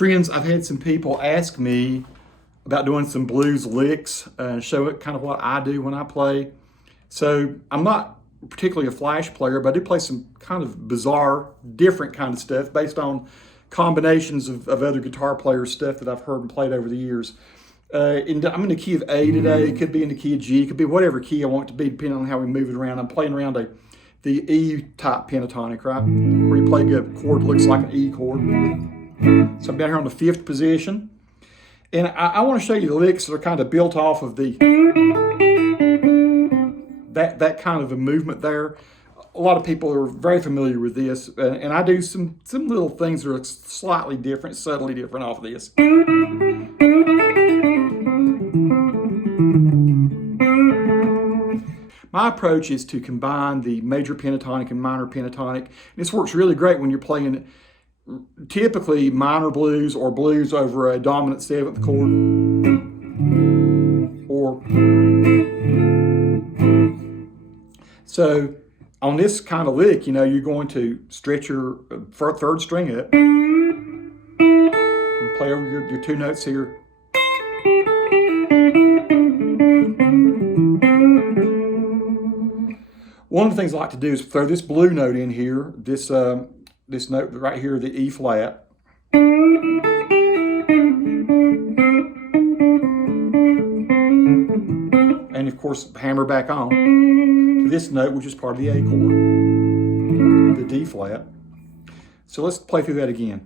Friends, I've had some people ask me about doing some blues licks and show it kind of what I do when I play. So I'm not particularly a flash player, but I do play some kind of bizarre, different kind of stuff based on combinations of other guitar players' stuff that I've heard and played over the years. I'm in the key of A today. It could be in the key of G. It could be whatever key I want it to be, depending on how we move it around. I'm playing around the E-type pentatonic, right? Where you play a chord that looks like an E chord. So I'm down here on the 5th position. And I want to show you the licks that are kind of built off of that kind of a movement there. A lot of people are very familiar with this, and I do some little things that are slightly different, subtly different off of this. My approach is to combine the major pentatonic and minor pentatonic. This works really great when you're playing typically minor blues or blues over a dominant 7th chord, or so on this kind of lick, you know, you're going to stretch your 3rd string up and play over your 2 notes here. One of the things I like to do is throw this blue note in here, this note right here, the E flat. And of course, hammer back on to this note, which is part of the A chord, the D flat. So let's play through that again.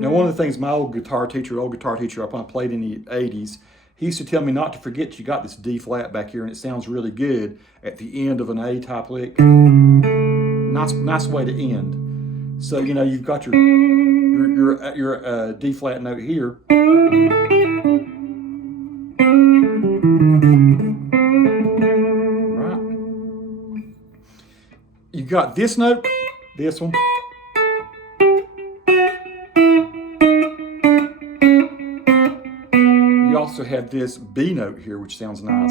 Now, one of the things my old guitar teacher when I played in the 80s, he used to tell me not to forget you got this D flat back here, and it sounds really good at the end of an A type lick. Nice way to end. So, you know, you've got your D flat note here. Right. You got this note, this one. You also have this B note here, which sounds nice.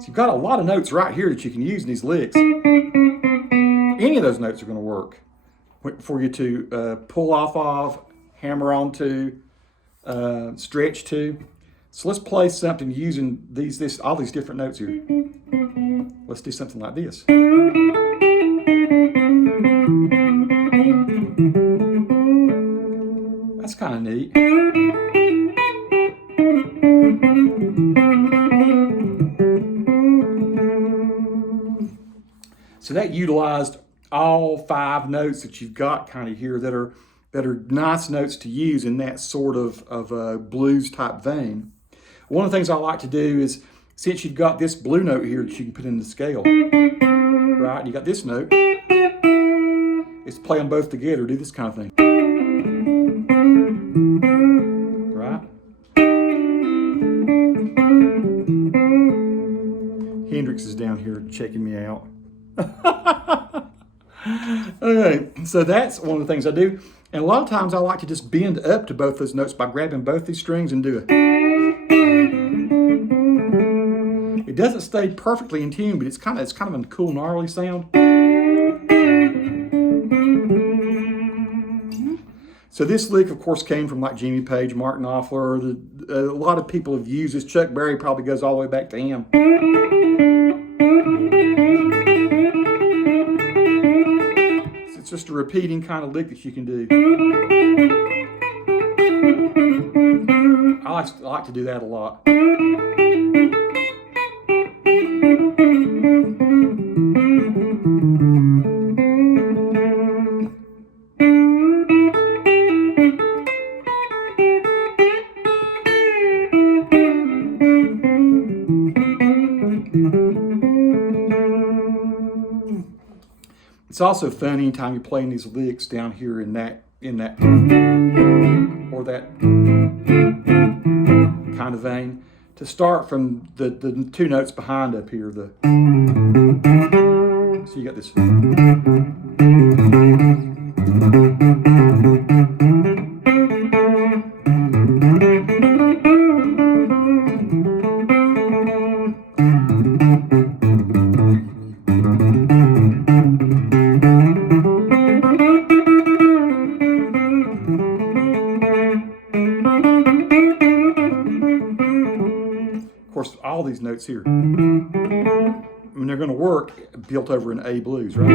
So you've got a lot of notes right here that you can use in these licks. Any of those notes are going to work for you to pull off of, hammer onto, stretch to. So let's play something using all these different notes here. Let's do something like this. That's kind of neat. So that utilized all 5 notes that you've got kind of here that are nice notes to use in that sort of blues type vein. One of the things I like to do is, since you've got this blue note here that you can put in the scale, right? And you got this note, is play them both together, do this kind of thing. Right? Hendrix is down here checking me out. Okay, so that's one of the things I do. And a lot of times I like to just bend up to both those notes by grabbing both these strings and do it. It doesn't stay perfectly in tune, but it's kind of a cool, gnarly sound. So this lick, of course, came from like Jimmy Page, Mark Knopfler. A lot of people have used this. Chuck Berry probably goes all the way back to him. It's just a repeating kind of lick that you can do. I like to do that a lot. It's also fun anytime you're playing these licks down here in that or that kind of vein, to start from the 2 notes behind up here. So you got this. notes here. And they're going to work built over an A blues, right?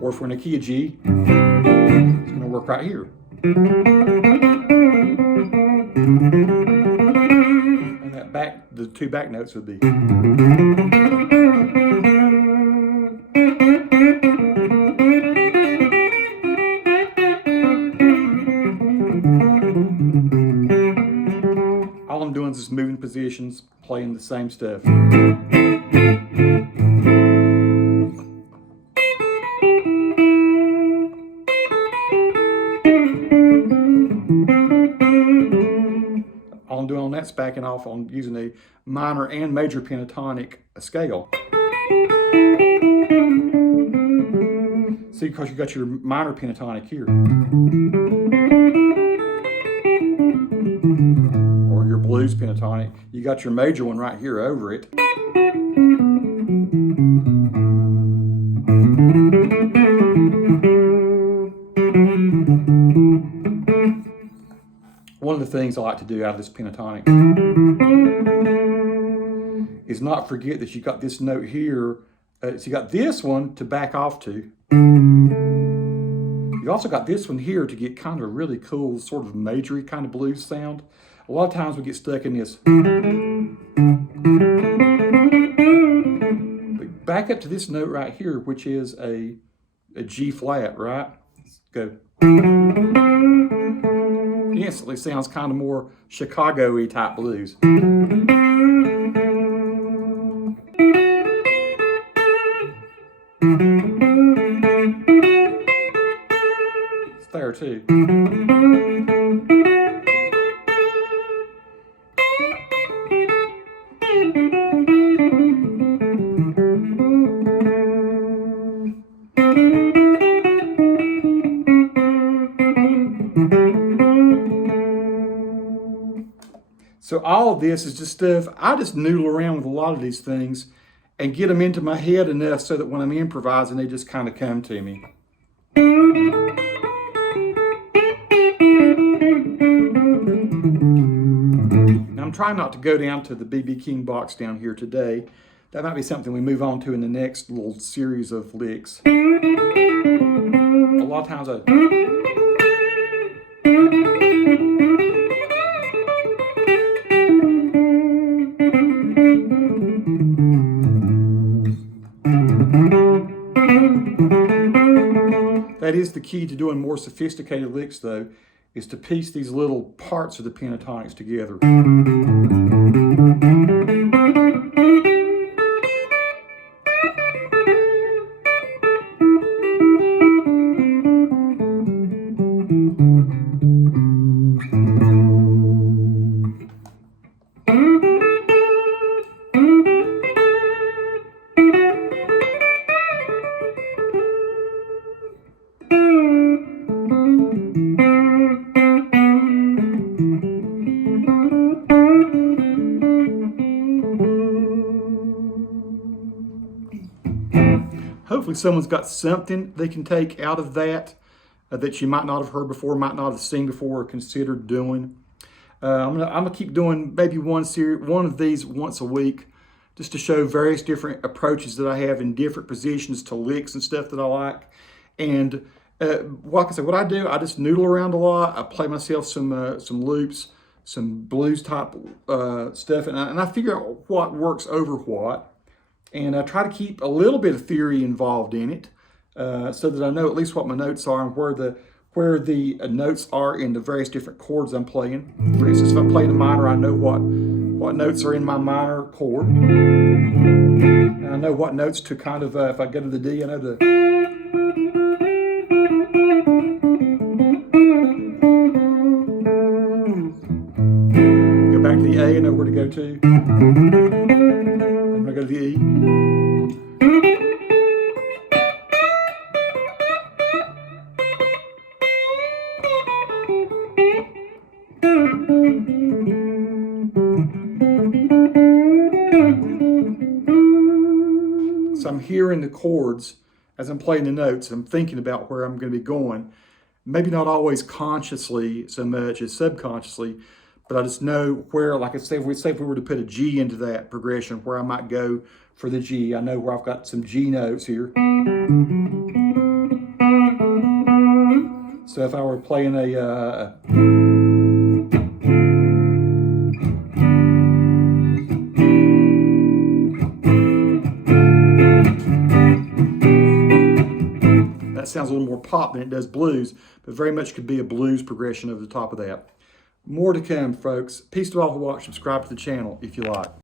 Or if we're in a key of G, it's going to work right here. And that back, the two back notes would be. All I'm doing is just moving positions, playing the same stuff. All I'm doing on that's backing off on using a minor and major pentatonic scale. See, because you got your minor pentatonic here. Or your blues pentatonic. You got your major one right here over it. One of the things I like to do out of this pentatonic is not forget that you got this note here. So you got this one to back off to. You also got this one here to get kind of a really cool sort of majory kind of blues sound. A lot of times we get stuck in this. But back up to this note right here, which is a G flat, right? Let's go. It instantly sounds kind of more Chicago-y type blues. It's there too. So all of this is just stuff, I just noodle around with a lot of these things and get them into my head enough so that when I'm improvising, they just kind of come to me. Now I'm trying not to go down to the B.B. King box down here today. That might be something we move on to in the next little series of licks. A lot of times that is the key to doing more sophisticated licks, though, is to piece these little parts of the pentatonics together. Hopefully someone's got something they can take out of that that you might not have heard before, might not have seen before, or considered doing. I'm gonna keep doing maybe one of these once a week, just to show various different approaches that I have in different positions to licks and stuff that I like. And like I said, what I do, I just noodle around a lot. I play myself some loops, some blues type stuff, and I figure out what works over what. And I try to keep a little bit of theory involved in it, so that I know at least what my notes are and where the notes are in the various different chords I'm playing. For instance, if I'm playing a minor, I know what notes are in my minor chord. And I know what notes to kind of, if I go to the D, I know the... Go back to the A, I know where to go to. I'm going to go to the E. So I'm hearing the chords as I'm playing the notes. I'm thinking about where I'm going to be going. Maybe not always consciously so much as subconsciously, but I just know where, like I say, if we were to put a G into that progression, where I might go for the G. I know where I've got some G notes here. So if I were playing a that sounds a little more pop than it does blues, but very much could be a blues progression over the top of that. More to come, folks. Peace to all who watch. Subscribe to the channel if you like.